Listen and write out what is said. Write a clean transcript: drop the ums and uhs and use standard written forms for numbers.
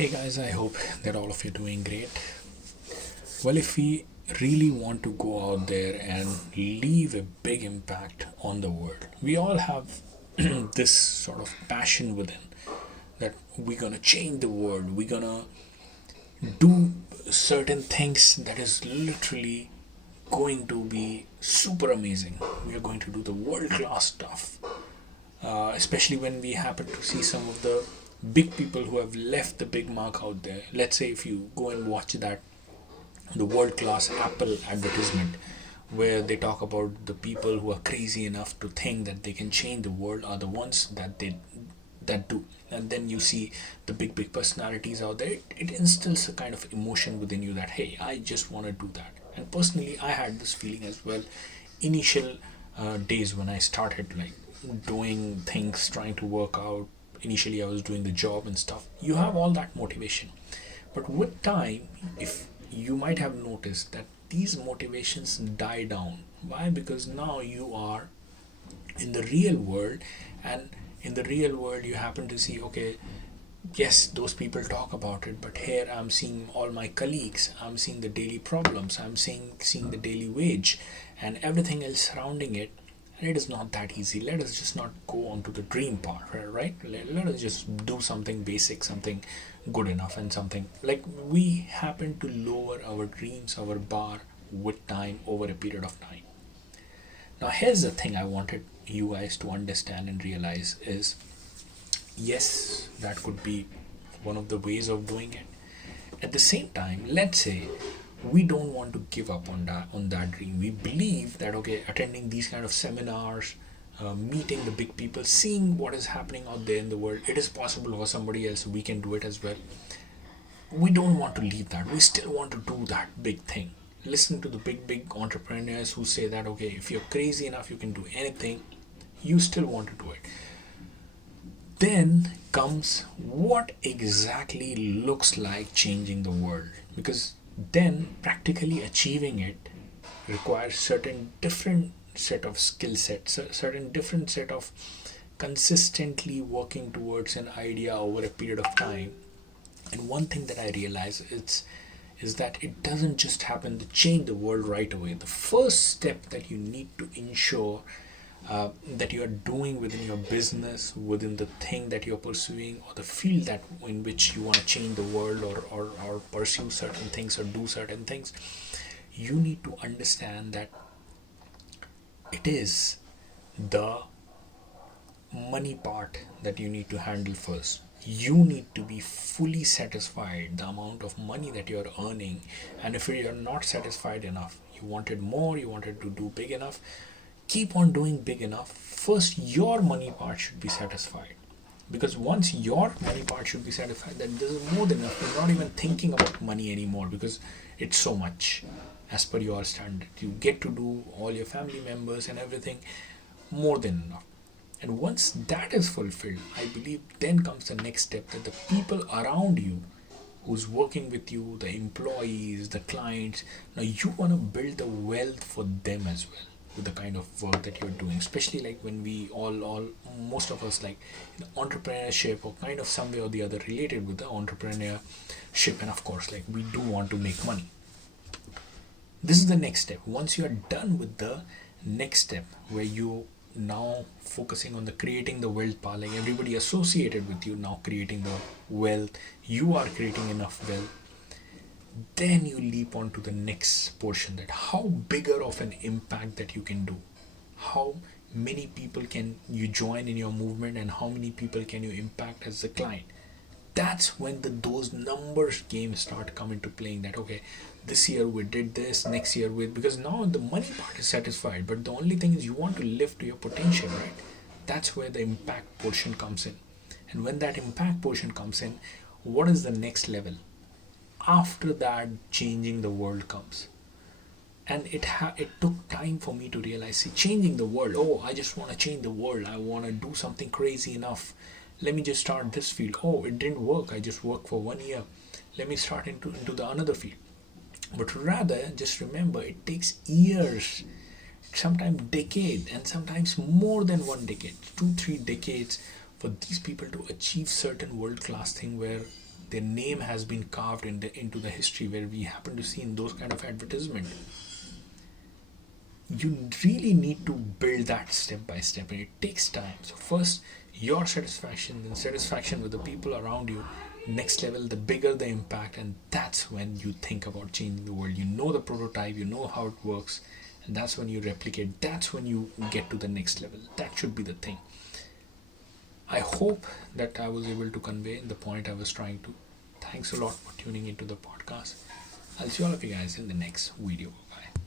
Hey guys, I hope that all of you are doing great. Well, if we really want to go out there and leave a big impact on the world, we all have this sort of passion within that we're gonna change the world, we're gonna do certain things that is literally going to be super amazing. We are going to do the world class stuff, especially when we happen to see some of the big people who have left the big mark out there. Let's say if you go and watch that, the world class Apple advertisement, where they talk about the people who are crazy enough to think that they can change the world are the ones that do. And then you see the big personalities out there. It instills a kind of emotion within you that hey, I just want to do that. And personally, I had this feeling as well. Initial days when I started like doing things, trying to work out. Initially, I was doing the job and stuff. You have all that motivation, but with time, if you might have noticed that these motivations die down. Why? Because now you are in the real world, and in the real world, you happen to see, okay, yes, those people talk about it, but here I'm seeing all my colleagues, I'm seeing the daily problems, I'm seeing the daily wage and everything else surrounding it. And it is not that easy. Let us just not go on to the dream part, right? Let us just do something basic, something good enough, and something like we happen to lower our dreams, our bar with time over a period of time. Now, here's the thing I wanted you guys to understand and realize is yes, that could be one of the ways of doing it. At the same time, let's say we don't want to give up on that dream. We believe that okay, attending these kind of seminars, meeting the big people, seeing what is happening out there in the world, it is possible for somebody else. We can do it as well. We don't want to leave that. We still want to do that big thing. Listen to the big entrepreneurs who say that okay, if you're crazy enough, you can do anything. You still want to do it. Then comes what exactly looks like changing the world, because then practically achieving it requires certain different set of skill sets, certain different set of consistently working towards an idea over a period of time. And one thing that I realize is that it doesn't just happen to change the world right away. The first step that you need to ensure that you are doing within your business, within the thing that you're pursuing, or the field that in which you want to change the world, or pursue certain things or do certain things, you need to understand that it is the money part that you need to handle first. You need to be fully satisfied the amount of money that you're earning. And if you're not satisfied enough, you wanted more, you wanted to do big enough, keep on doing big enough. First, your money part should be satisfied. Because once your money part should be satisfied, then this is more than enough. You're not even thinking about money anymore because it's so much as per your standard. You get to do all your family members and everything, more than enough. And once that is fulfilled, I believe then comes the next step, that the people around you who's working with you, the employees, the clients, now you want to build the wealth for them as well with the kind of work that you're doing. Especially like when we all most of us like in entrepreneurship or kind of some way or the other related with the entrepreneurship, and of course like we do want to make money. This is the next step. Once you are done with the next step, where you now focusing on the creating the wealth part, like everybody associated with you now creating the wealth, you are creating enough wealth, then you leap on to the next portion, that how bigger of an impact that you can do, how many people can you join in your movement, and how many people can you impact as a client. That's when those numbers games start coming to playing, that okay, this year we did this, next year with, because now the money part is satisfied, but the only thing is you want to live to your potential, right? That's where the impact portion comes in. And when that impact portion comes in, what is the next level? After that, changing the world comes. And it took time for me to realize, see, changing the world, oh, I just want to change the world, I want to do something crazy enough, let me just start this field. Oh, it didn't work, I just worked for 1 year, let me start into the another field. But rather, just remember, it takes years, sometimes decade, and sometimes more than one decade, 2 3 decades, for these people to achieve certain world class thing, where Their name has been carved into the history where we happen to see in those kind of advertisement. You really need to build that step by step, and it takes time. So first your satisfaction, then satisfaction with the people around you. Next level, the bigger the impact, and that's when you think about changing the world. You know the prototype, you know how it works, and that's when you replicate. That's when you get to the next level. That should be the thing. I hope that I was able to convey the point I was trying to. Thanks a lot for tuning into the podcast. I'll see all of you guys in the next video. Bye.